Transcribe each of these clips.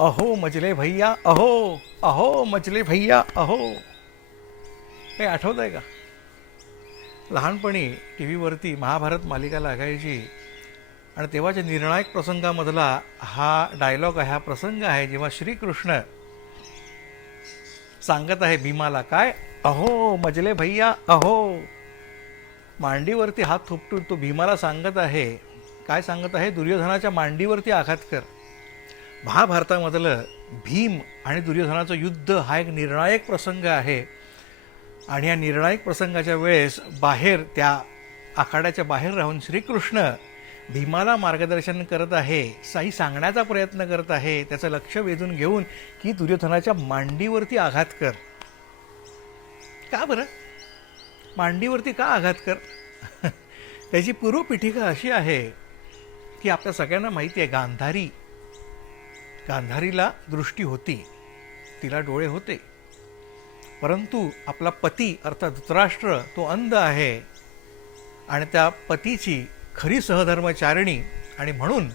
अहो मजले भैया अहो, अहो मजले भैया अहो. काही आठवत आहे का? लहानपणी टी व्हीवरती महाभारत मालिका लागायची आणि तेव्हाच्या निर्णायक प्रसंगामधला हा डायलॉग आहे, हा प्रसंग आहे, जेव्हा श्रीकृष्ण सांगत आहे भीमाला, काय अहो मजले भैया अहो. मांडीवरती हात थोपटून तो भीमाला सांगत आहे, काय सांगत आहे? दुर्योधनाच्या मांडीवरती आघात कर. महाभारतामधलं भीम आणि दुर्योधनाचं युद्ध हा एक निर्णायक प्रसंग आहे आणि या निर्णायक प्रसंगाच्या वेळेस बाहेर, त्या आखाड्याच्या बाहेर राहून श्रीकृष्ण भीमाला मार्गदर्शन करत आहे, काही सांगण्याचा प्रयत्न करत आहे, त्याचं लक्ष वेधून घेऊन की दुर्योधनाच्या मांडीवरती आघात कर. का बरं मांडीवरती का आघात कर? त्याची पूर्वपीठिका अशी आहे की आपल्या सगळ्यांना माहिती आहे, गांधारीला दृष्टी होती, तिला डोळे होते, परंतु आपला पती अर्थात धृतराष्ट्र तो अंध आहे आणि त्या पतीची खरी सहधर्मचारिणी, आणि म्हणून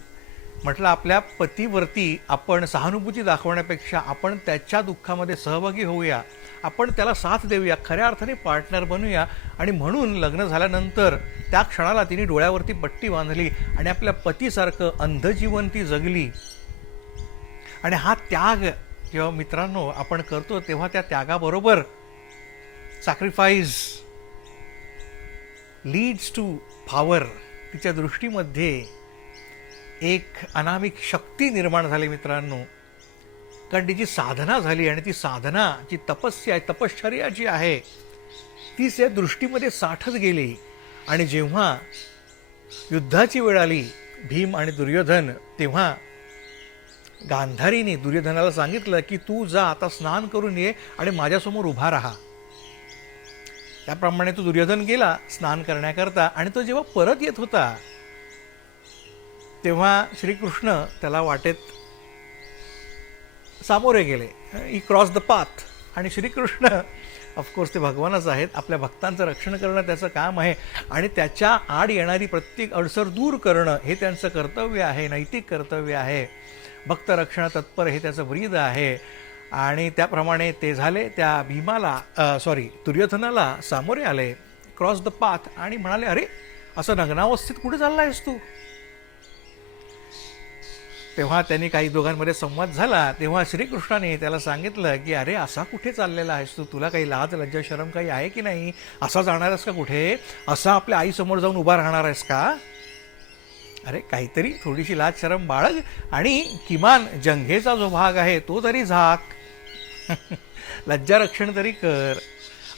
म्हटलं आपल्या पतीवरती आपण सहानुभूती दाखवण्यापेक्षा आपण त्याच्या दुःखामध्ये सहभागी होऊया, आपण त्याला साथ देऊया, खऱ्या अर्थाने पार्टनर बनूया. आणि म्हणून लग्न झाल्यानंतर त्या क्षणाला तिने डोळ्यावरती पट्टी बांधली आणि आपल्या पतीसारखं अंधजीवन ती जगली. आणि हा त्याग जेव्हा मित्रांनो आपण करतो तेव्हा त्या त्यागाबरोबर सॅक्रिफाईस लीड्स टू पॉवर. तिच्या दृष्टीमध्ये एक अनामिक शक्ती निर्माण झाली मित्रांनो, कारण तिची साधना झाली आणि ती साधना जी तपस्या आहे, तपश्चर्या जी आहे, ती त्या दृष्टीमध्ये साठत गेली. आणि जेव्हा युद्धाची वेळ आली भीम आणि दुर्योधन, तेव्हा गांधारीने दुर्योधनाला सांगितलं की तू जा आता स्नान करून ये आणि माझ्यासमोर उभा राहा. त्याप्रमाणे तो दुर्योधन गेला स्नान करण्याकरता आणि तो जेव्हा परत येत होता तेव्हा श्रीकृष्ण त्याला वाटेत सामोरे गेले. ही क्रॉस द पाथ. आणि श्रीकृष्ण ऑफकोर्स ते भगवानच आहेत, आपल्या भक्तांचं रक्षण करणं त्याचं काम आहे आणि त्याच्या आड येणारी प्रत्येक अडसर दूर करणं हे त्यांचं कर्तव्य आहे, नैतिक कर्तव्य आहे. भक्त रक्षण तत्पर हे त्याचं ब्रीद आहे. आणि त्याप्रमाणे ते झाले, त्या दुर्योधनाला सामोरे आले, क्रॉस द पाथ, आणि म्हणाले, अरे असं नग्नावस्थेत कुठे चालला आहेस तू? तेव्हा त्यांनी काही दोघांमध्ये संवाद झाला. तेव्हा श्रीकृष्णाने त्याला सांगितलं की अरे असा कुठे चाललेला आहेस तू? तुला काही लाज लज्जा शरम काही आहे की नाही? असा जाणार आहेस का कुठे? असा आपल्या आईसमोर जाऊन उभा राहणार आहेस का? अरे काहीतरी थोडीशी लाज शरम बाळग आणि किमान जंघेचा जो भाग आहे तो तरी झाक, लज्जा रक्षण तरी कर,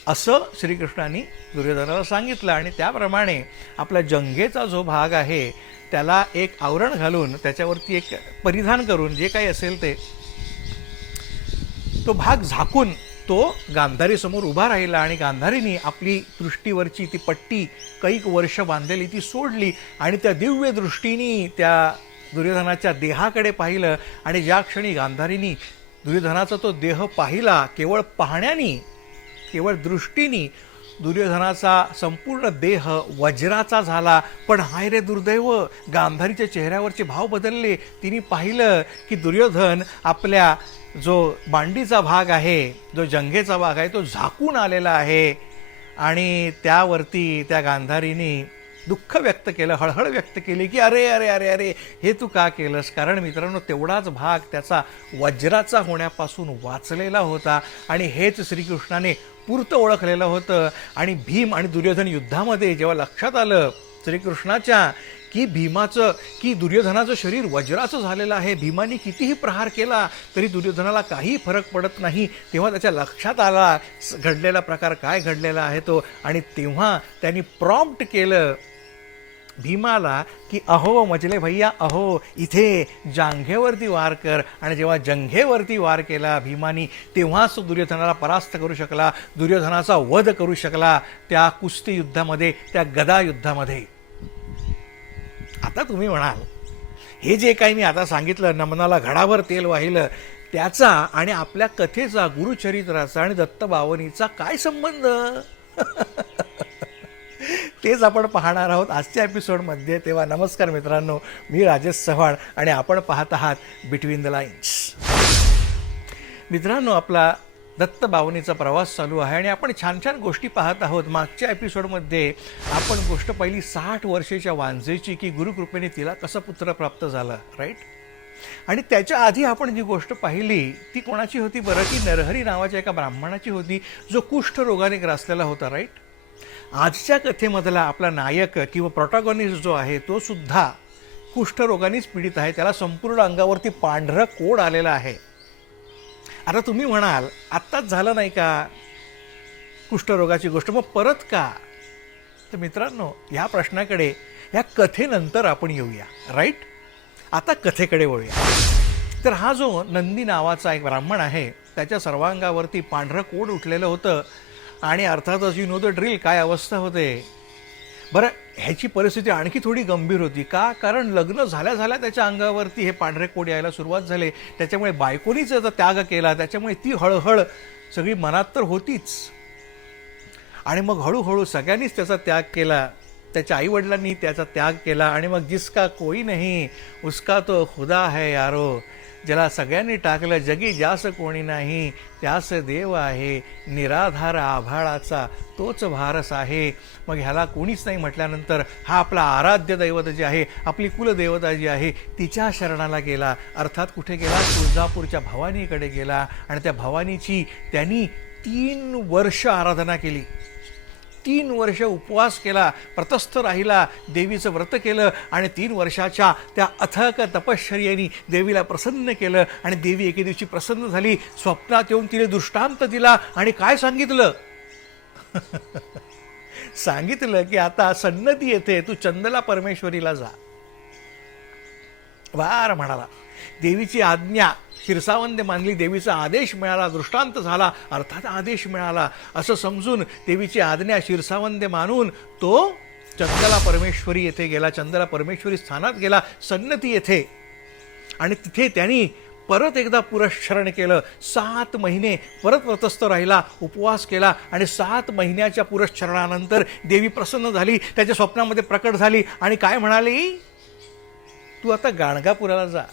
असं श्रीकृष्णांनी दुर्योधनाला सांगितलं. आणि त्याप्रमाणे आपला जंघेचा जो भाग आहे त्याला एक आवरण घालून, त्याच्यावरती एक परिधान करून, जे काही असेल ते तो भाग झाकून तो गांधारी समोर उभा राहिला. आणि गांधारीने आपली दृष्टीवरची ती पट्टी कैक वर्ष बांधलेली ती सोडली आणि त्या दिव्य दृष्टीने त्या दुर्योधनाच्या देहाकडे पाहिलं. आणि ज्या क्षणी गांधारीने दुर्योधनाचा तो देह पाहिला, केवळ पाहण्याने, केवळ दृष्टीने दुर्योधनाचा संपूर्ण देह वज्राचा झाला. पण हाय रे दुर्दैव, गांधारीच्या चेहऱ्यावरचे भाव बदलले. तिने पाहिलं की दुर्योधन आपल्या जो मांडीचा भाग आहे, जो जंघेचा भाग आहे, तो झाकून आलेला आहे. आणि त्यावरती त्या गांधारीने दुःख व्यक्त केलं, हळहळ व्यक्त केली की अरे अरे अरे अरे हे तू का केलंस? कारण मित्रांनो तेवढाच भाग त्याचा वज्राचा होण्यापासून वाचलेला होता आणि हेच श्रीकृष्णाने पूर्त ओळखलेलं होतं. आणि भीम आणि दुर्योधन युद्धामध्ये जेव्हा लक्षात आलं श्रीकृष्णाच्या की दुर्योधनाचं शरीर वज्राचं झालेलं आहे, भीमाने कितीही प्रहार केला तरी दुर्योधनाला काही फरक पडत नाही, तेव्हा त्याच्या लक्षात आला घडलेला प्रकार काय घडलेला आहे तो. आणि तेव्हा त्यांनी प्रॉम्प्ट केलं भीमाला की अहो मजले भैया अहो, इथे जांघेवरती वार कर. आणि जेव्हा जंघेवरती वार केला भीमानी, तेव्हाच तो दुर्योधनाला परास्त करू शकला, दुर्योधनाचा वध करू शकला त्या कुस्ती युद्धामध्ये, त्या गदा युद्धामध्ये. आता तुम्ही म्हणाल हे जे काही मी आता सांगितलं, नमनाला घडाभर तेल वाहिलं, त्याचा आणि आपल्या कथेचा, गुरुचरित्राचा आणि दत्तबावनीचा काय संबंध? तेच आपण पाहणार आहोत आजच्या एपिसोडमध्ये. तेव्हा नमस्कार मित्रांनो, मी राजेश चव्हाण आणि आपण पाहत आहात बिटवीन द लाईन्स. मित्रांनो, आपला दत्त बावनीचा प्रवास चालू आहे आणि आपण छान छान गोष्टी पाहत आहोत. मागच्या एपिसोडमध्ये आपण गोष्ट पहिली 60 वर्षाच्या वांजेची, की गुरुकृपेने तिला कसा पुत्र प्राप्त झाला, राईट. आणि त्याच्या आधी आपण जी गोष्ट पाहिली ती कोणाची होती बरं, की नरहरी नावाच्या एका ब्राह्मणाची होती, जो कुष्ठरोगाने ग्रासलेला होता, राईट. आजच्या कथेमधला आपला नायक किंवा प्रोटॅगॉनिस्ट जो आहे तो सुद्धा कुष्ठरोगानेच पीडित आहे. त्याला संपूर्ण अंगावरती पांढरं कोड आलेलं आहे. आता तुम्ही म्हणाल, आत्ताच झालं नाही का कुष्ठरोगाची गोष्ट, मग परत का? तर मित्रांनो, ह्या प्रश्नाकडे ह्या कथेनंतर आपण येऊया, राईट. आता कथेकडे वळूया. तर हा जो नंदी नावाचा एक ब्राह्मण आहे, त्याच्या सर्वांगावरती पांढरं कोड उठलेलं होतं आणि अर्थातच यू नो द ड्रिल, काय अवस्था होते बरं. ह्याची परिस्थिती आणखी थोडी गंभीर होती. का? कारण लग्न झाल्या झाल्या त्याच्या अंगावरती हे पांढरे कोड यायला सुरुवात झाले. त्याच्यामुळे बायकोनीच त्याचा त्याग केला. त्याच्यामुळे ती हळहळ सगळी मनात तर होतीच, आणि मग हळूहळू सगळ्यांनीच त्याचा त्याग केला. त्याच्या आईवडिलांनी त्याचा त्याग केला. आणि मग जिसका कोई नहीं उसका तो खुदा है यारो, ज्याला सगळ्यांनी टाकलं जगी ज्यास कोणी नाही त्यास देव आहे, निराधार आभाळाचा तोच भारस आहे. मग ह्याला कोणीच नाही म्हटल्यानंतर हा आपला आराध्य दैवत जे आहे, आपली कुलदेवता जी आहे, तिच्या शरणाला गेला. अर्थात कुठे गेला? तुळजापूरच्या भवानीकडे गेला. आणि त्या भवानीची त्यांनी 3 वर्ष आराधना केली. 3 वर्ष उपवास केला, प्रतस्थ राहिला, देवीचं व्रत केलं. आणि 3 वर्षाच्या त्या अथक तपश्चर्येने देवीला प्रसन्न केलं. आणि देवी एके दिवशी प्रसन्न झाली. स्वप्नात येऊन तिने दृष्टांत दिला. आणि काय सांगितलं? सांगितलं की आता सन्नती येथे, तू चंदला परमेश्वरीला जा. वार म्हणाला. देवीची आज्ञा शिरसावंदे मानली, देवीचा आदेश मिळाला, दृष्टांत झाला, अर्थात आदेश मिळाला असं समजून देवीची आज्ञा शिरसावंदे मानून तो चंदला परमेश्वरी येथे गेला. चंदला परमेश्वरी स्थानात गेला, सन्नती येथे. आणि तिथे त्यांनी परत एकदा पुरश्चरण केलं. 7 महिने परत व्रतस्थ राहिला, उपवास केला. आणि 7 महिन्याच्या पुरश्चरणानंतर देवी प्रसन्न झाली, त्याच्या स्वप्नामध्ये प्रकट झाली. आणि काय म्हणाली? तू आता गाणगापुराला जा,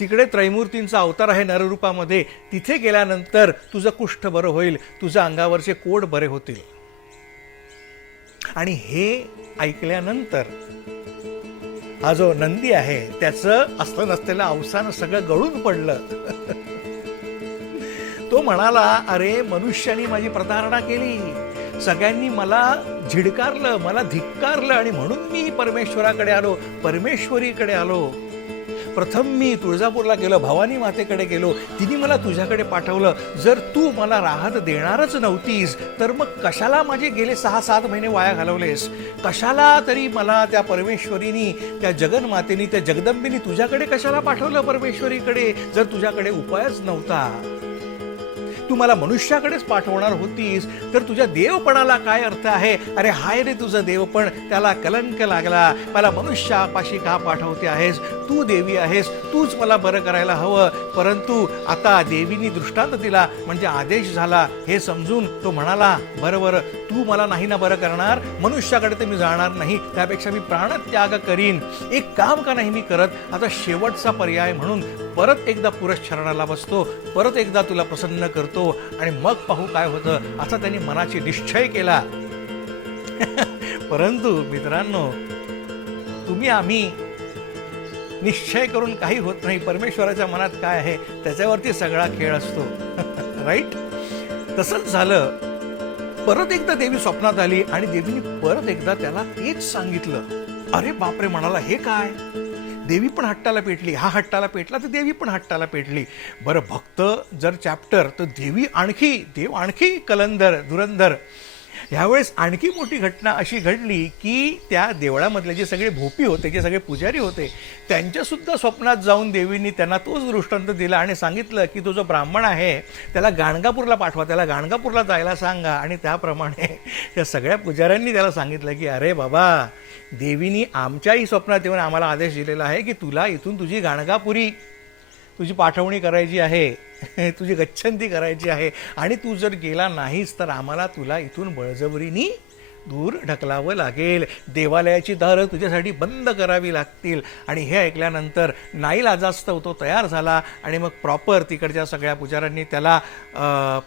तिकडे त्रैमूर्तींचा अवतार आहे नररूपामध्ये, तिथे गेल्यानंतर तुझं कुष्ठ बरं होईल, तुझ्या अंगावरचे कोड बरे होतील. आणि हे ऐकल्यानंतर हा जो नंदी आहे त्याचं असलं नसलेलं अवसान सगळं गळून पडलं. तो म्हणाला, अरे मनुष्याने माझी प्रतारणा केली, सगळ्यांनी मला झिडकारलं, मला धिक्कारलं, आणि म्हणून मी परमेश्वराकडे आलो, परमेश्वरीकडे आलो. प्रथम मी तुळजापूरला गेलो, भवानी मातेकडे गेलो, तिने मला तुझ्याकडे पाठवलं. जर तू मला राहत देणारच नव्हतीस तर मग कशाला माझे गेले 6-7 महिने वाया घालवलेस? कशाला तरी मला त्या परमेश्वरीनी, त्या जगन्मातेनी, त्या जगदंबेनी तुझ्याकडे कशाला पाठवलं परमेश्वरीकडे, जर तुझ्याकडे उपायच नव्हता? तू मला मनुष्याकडेच पाठवणार होतीस तर तुझ्या देवपणाला काय अर्थ आहे? अरे हाय रे तुझं देवपण, त्याला कलंक लागला. मला मनुष्यापाशी का पाठवते आहेस? तू देवी आहेस, तूच मला बरं करायला हवं. परंतु आता देवीनी दृष्टांत दिला, म्हणजे आदेश झाला, हे समजून तो म्हणाला, बरं तू मला नाही ना बरं करणार, मनुष्याकडे तर मी जाणार नाही, त्यापेक्षा मी प्राणत्याग करीन. एक काम का नाही मी करत? आता शेवटचा पर्याय म्हणून परत एकदा पुरश्चरणाला बसतो, परत एकदा तुला प्रसन्न करतो, आणि मग पाहू काय होतं, असा त्यांनी मनाची निश्चय केला. परंतु मित्रांनो, तुम्ही आम्ही निश्चय करून काही होत नाही. परमेश्वराच्या मनात काय आहे त्याच्यावरती सगळा खेळ असतो. राईट. तसंच झालं. परत एकदा देवी स्वप्नात आली आणि देवीने परत एकदा त्याला तेच सांगितलं. अरे बापरे, म्हणाला, हे काय? देवी पण हट्टाला पेटली. हा हट्टाला पेटला तर देवी पण हट्टाला पेटली. बरं, भक्त जर चॅप्टर, तर देव आणखी कलंदर, धुरंधर. ह्यावेळेस आणखी मोठी घटना अशी घडली की त्या देवळामधले जे सगळे भोपी होते, जे सगळे पुजारी होते, त्यांच्यासुद्धा स्वप्नात जाऊन देवींनी त्यांना तोच दृष्टांत दिला आणि सांगितलं की तो जो ब्राह्मण आहे त्याला गाणगापूरला पाठवा, त्याला गाणगापूरला जायला सांगा. आणि त्याप्रमाणे त्या सगळ्या पुजाऱ्यांनी त्याला सांगितलं की अरे बाबा, देवीनी आमच्याही स्वप्नात येऊन आम्हाला आदेश दिलेला आहे की तुला इथून तुझी गाणगापुरी, तुझी पाठवणी करायची आहे, तुझी गच्छंती करायची आहे. आणि तू जर गेला नाहीस तर आम्हाला तुला इथून बळजबरीने दूर ढकलावं लागेल, देवालयाची दारं तुझ्यासाठी बंद करावी लागतील. आणि हे ऐकल्यानंतर नाईलाजास्तव तो तयार झाला आणि मग प्रॉपर तिकडच्या सगळ्या पुजाऱ्यांनी त्याला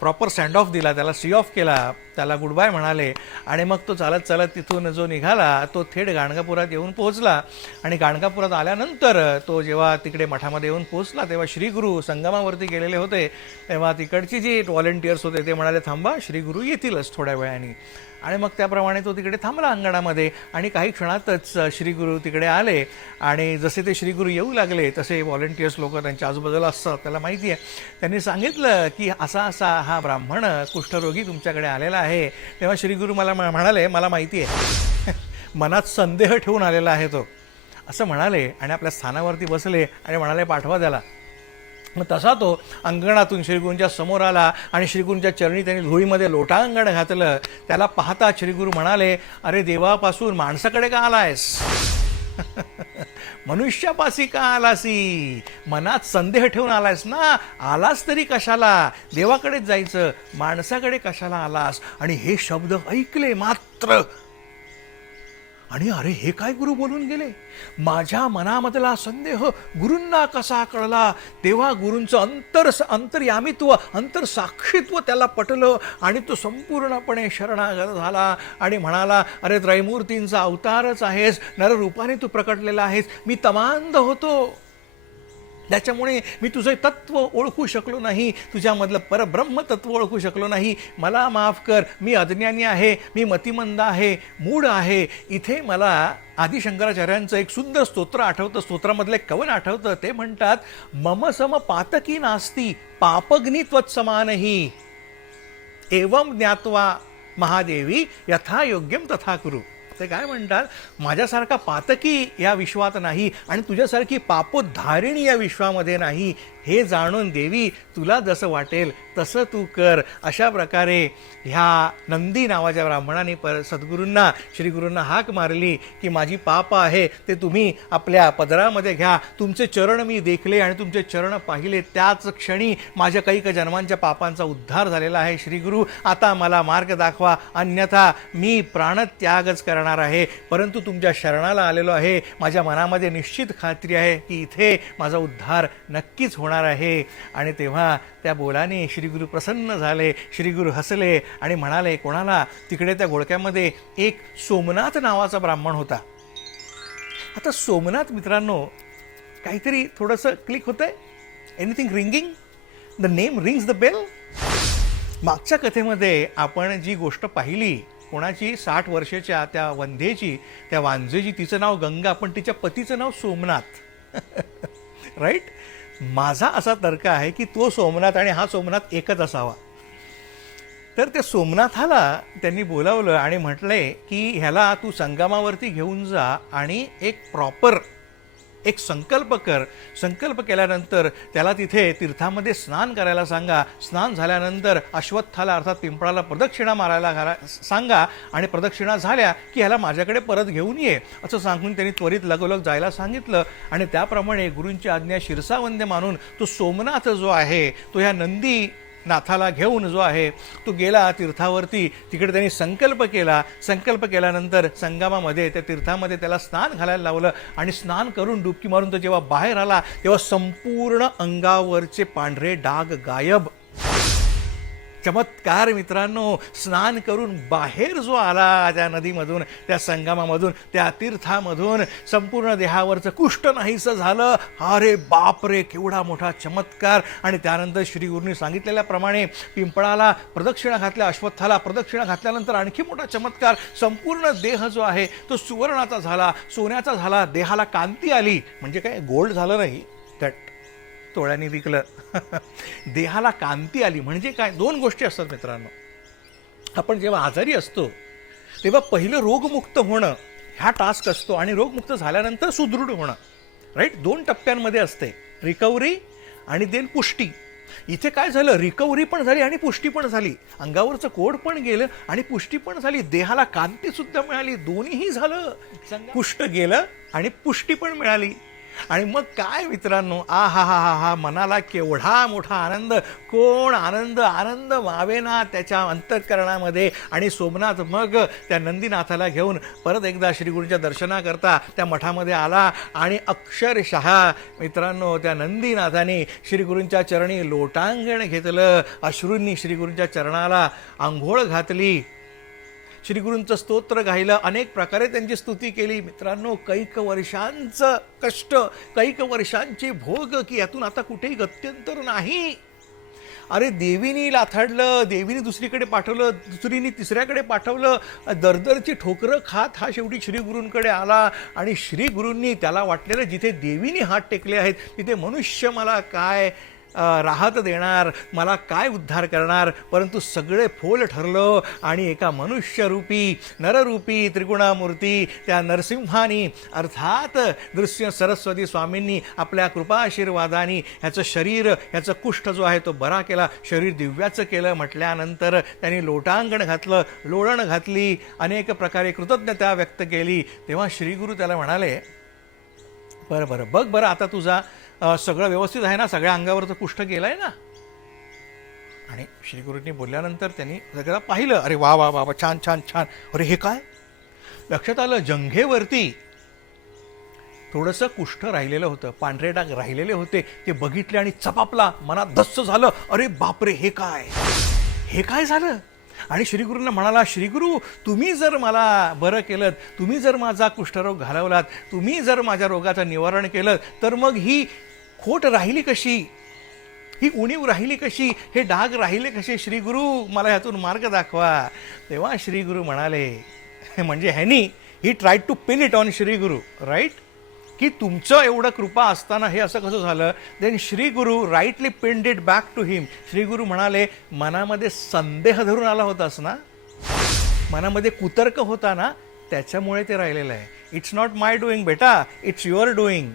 प्रॉपर सँड ऑफ दिला, त्याला सी ऑफ केला, त्याला गुड बाय म्हणाले. आणि मग तो चालत चालत तिथून जो निघाला तो थेट गाणगापुरात येऊन पोहोचला. आणि गाणगापुरात आल्यानंतर तो जेव्हा तिकडे मठामध्ये येऊन पोहोचला तेव्हा श्रीगुरू संगमावरती गेलेले होते. तेव्हा तिकडची जी व्हॉलेंटियर्स होते ते म्हणाले, थांबा, श्रीगुरू येतीलच थोड्या वेळाने. आणि मग त्याप्रमाणे तो तिकडे थांबला अंगणामध्ये. आणि काही क्षणातच श्रीगुरू तिकडे आले. आणि जसे ते श्रीगुरू येऊ लागले तसे व्हॉलेंटियर्स लोक त्यांच्या आजूबाजूला असतात, त्याला माहिती आहे. त्यांनी सांगितलं की असा असा हा ब्राह्मण कुष्ठरोगी तुमच्याकडे आलेला आहे. तेव्हा श्रीगुरू मला म्हणाले, मला माहिती आहे, मनात संदेह ठेवून आलेला आहे तो, असं म्हणाले. आणि आपल्या स्थानावरती बसले आणि म्हणाले, पाठवा त्याला. मग तसा तो अंगणातून श्रीगुरूंच्या समोर आला आणि श्रीगुरूंच्या चरणी त्यांनी धुळीमध्ये लोटांगण घातलं. त्याला पाहता श्रीगुरू म्हणाले, अरे देवापासून माणसाकडे का आलायस? मनुष्यापाशी का आलासी? मनात संदेह ठेवून आलायस ना, आलास तरी कशाला? देवाकडेच जायचं, माणसाकडे कशाला आलास? आणि हे शब्द ऐकले मात्र आणि अरे हे काय गुरु बोलून गेले? माझ्या मनामधला संदेह गुरूंना कसा कळला? तेव्हा गुरूंचं अंतर्यामित्व, अंतरसाक्षित्व त्याला पटलं आणि तो संपूर्णपणे शरणागत झाला आणि म्हणाला, अरे त्रैमूर्तींचा अवतारच आहेस, नररूपाने तू प्रकटलेला आहेस. मी तमांध होतो, त्याच्यामुळे मी तुझे तत्व ओळखू शकलो नाही, तुझ्यामधलं परब्रह्म तत्व ओळखू शकलो नाही. मला माफ कर, मी अज्ञानी आहे, मी मतिमंद आहे, मूढ आहे. इथे मला आदिशंकराचार्यांचं एक सुंदर स्तोत्र आठवतं, स्तोत्रामधलं एक कवन आठवतं. ते म्हणतात, मम सम पातकी नास्ती पापग्नी त्वत्समानही एवं ज्ञात्वा महादेवी यथा योग्यम तथा कुरु. ते काय म्हणतात, माझ्यासारखा पातकी या विश्वात नाही आणि तुझ्यासारखी पापोद्धारिणी या विश्वामध्ये नाही, हे जाणून देवी तुला जसं वाटेल तसं तू कर. अशा प्रकारे ह्या नंदी नावाच्या ब्राह्मणाने सद्गुरूंना, श्रीगुरूंना हाक मारली की माझी पाप आहे ते तुम्ही आपल्या पदरामध्ये घ्या. तुमचे चरण मी देखले आणि तुमचे चरण पाहिले, त्याच क्षणी माझ्या कैक जन्मांच्या पापांचा उद्धार झालेला आहे. श्रीगुरू आता मला मार्ग दाखवा, अन्यथा मी प्राणत्यागच करणार आहे. परंतु तुमच्या शरणाला आलेलो आहे, माझ्या मनामध्ये निश्चित खात्री आहे की इथे माझा उद्धार नक्कीच होणार आहे. आणि तेव्हा त्या बोलाने श्रीगुरू प्रसन्न झाले. श्रीगुरू हसले आणि म्हणाले, कोणाला? तिकडे त्या घोळक्यामध्ये एक सोमनाथ नावाचा ब्राह्मण होता. आता सोमनाथ मित्रांनो, काहीतरी थोडंसं क्लिक होतंय, anything ringing, the name rings the bell. मागच्या कथेमध्ये आपण जी गोष्ट पाहिली, कोणाची 60 वर्षाच्या त्या वंध्येची, त्या वांजेची, तिचं नाव गंगा पण तिच्या पतीचं नाव सोमनाथ. राईट? माझा असा तर्क आहे की तो सोमनाथ आणि हा सोमनाथ एकच असावा. तर त्या सोमनाथाला त्यांनी बोलावलं आणि म्हटलंय की ह्याला तू संगमावरती घेऊन जा आणि एक संकल्प कर. संकल्प केल्यानंतर त्याला तिथे तीर्थामध्ये स्नान करायला सांगा. स्नान झाल्यानंतर अश्वत्थाला अर्थात पिंपळाला प्रदक्षिणा मारायला सांगा आणि प्रदक्षिणा झाल्या की ह्याला माझ्याकडे परत घेऊन ये, असं सांगून त्यांनी त्वरित लगोलग जायला सांगितलं. आणि त्याप्रमाणे गुरूंची आज्ञा शिरसावंद्य मानून तो सोमनाथ जो आहे तो ह्या नंदी नाथाला घेऊन जो आहे तो गेला तीर्थावरती. तिकडे त्यांनी संकल्प केला. संकल्प केल्यानंतर संगमामध्ये त्या तीर्थामध्ये त्याला स्नान घालायला लावलं आणि स्नान करून डुबकी मारून तो जेव्हा बाहेर आला तेव्हा संपूर्ण अंगावरचे पांढरे डाग गायब. चमत्कार मित्रांनो. स्नान करून बाहेर जो आला त्या नदीमधून, त्या संगमामधून, त्या तीर्थामधून, संपूर्ण देहावरचं कुष्ठ नाहीसं झालं. अरे बापरे, केवढा मोठा चमत्कार. आणि त्यानंतर श्रीगुरूंनी सांगितलेल्याप्रमाणे पिंपळाला प्रदक्षिणा घातल्या, अश्वत्थाला प्रदक्षिणा घातल्यानंतर आणखी मोठा चमत्कार. संपूर्ण देह जो आहे तो सुवर्णाचा झाला, सोन्याचा झाला. देहाला कांती आली, म्हणजे काय गोल्ड झालं नाही, त्यात तोळ्याने विकलं. देहाला कांती आली म्हणजे काय? दोन गोष्टी असतात मित्रांनो. आपण जेव्हा आजारी असतो तेव्हा पहिलं रोगमुक्त होणं हा टास्क असतो आणि रोगमुक्त झाल्यानंतर सुदृढ होणं. राईट? 2 टप्प्यांमध्ये असते, रिकव्हरी आणि देन पुष्टी. इथे काय झालं, रिकव्हरी पण झाली आणि पुष्टी पण झाली. अंगावरचं कोड पण गेलं आणि पुष्टी पण झाली. देहाला कांती सुद्धा मिळाली. दोन्हीही झालं. कुष्ठ गेलं आणि पुष्टी पण मिळाली. आणि मग काय मित्रांनो, आ हा हा हा हा, मनाला केवढा मोठा आनंद, कोण आनंद आनंद व्हावेना त्याच्या अंतःकरणामध्ये. आणि सोमनाथ मग त्या नंदीनाथाला घेऊन परत एकदा श्रीगुरूंच्या दर्शनाकरता त्या मठामध्ये आला आणि अक्षरशः मित्रांनो त्या नंदीनाथाने श्रीगुरूंच्या चरणी लोटांगण घेतलं, अश्रूंनी श्रीगुरूंच्या चरणाला आंघोळ घातली, श्रीगुरूंचं स्तोत्र गायलं, अनेक प्रकारे त्यांची स्तुती केली. मित्रांनो, कैक वर्षांचं कष्ट, कैक वर्षांचे भोग, की यातून आता कुठेही गत्यंतर नाही. अरे देवीनी लाथाडलं, देवीनी दुसरीकडे पाठवलं, दुसरीनी तिसऱ्याकडे पाठवलं, दरदरची ठोकरं खात हा शेवटी श्रीगुरूंकडे आला. आणि श्रीगुरूंनी त्याला वाटलेलं जिथे देवीनी हात टेकले आहेत तिथे मनुष्य मला काय राहत देणार, मला काय उद्धार करणार. परंतु सगळे फोल ठरलं आणि एका मनुष्यरूपी नररूपी त्रिगुणामूर्ती त्या नरसिंहानी अर्थात दृश्य सरस्वती स्वामींनी आपल्या कृपाशीर्वादाने ह्याचं शरीर, ह्याचं कुष्ठ जो आहे तो बरा केला, शरीर दिव्याचं केलं. म्हटल्यानंतर त्यांनी लोटांगण घातलं, लोळण घातली, अनेक प्रकारे कृतज्ञता व्यक्त केली. तेव्हा श्रीगुरू त्याला म्हणाले, बरं बरं बघ बरं, आता तुझा सगळं व्यवस्थित आहे ना, सगळ्या अंगावरचं कुष्ठ गेलं आहे ना. आणि श्रीगुरूंनी बोलल्यानंतर त्यांनी सगळं पाहिलं, अरे वा वा वा, छान छान छान. अरे हे काय, लक्षात आलं जंघेवरती थोडंसं कुष्ठ राहिलेलं होतं, पांढरे डाग राहिलेले होते. ते बघितले आणि चपापला, मनात धस्स झालं, अरे बापरे हे काय, हे काय झालं. आणि श्रीगुरूंना म्हणाला, श्रीगुरू तुम्ही जर मला बरं केलं, तुम्ही जर माझा कुष्ठरोग घालवलात, तुम्ही जर माझ्या रोगाचं निवारण केलं, तर मग ही खोट राहिली कशी, ही उणीव राहिली कशी, हे डाग राहिले कसे. श्रीगुरू मला ह्यातून मार्ग दाखवा. तेव्हा श्रीगुरू म्हणाले, म्हणजे ह्यानी ही tried to pin it on Shriguru, right, की तुमचं एवढं कृपा असताना हे असं कसं झालं. Then Shriguru rightly pinned it back to him. Shriguru म्हणाले, मनामध्ये संदेह धरून आला होतास ना, मनामध्ये कुतर्क होता ना, त्याच्यामुळे ते राहिलेलं आहे. इट्स नॉट माय डुईंग बेटा, इट्स युअर डुईंग.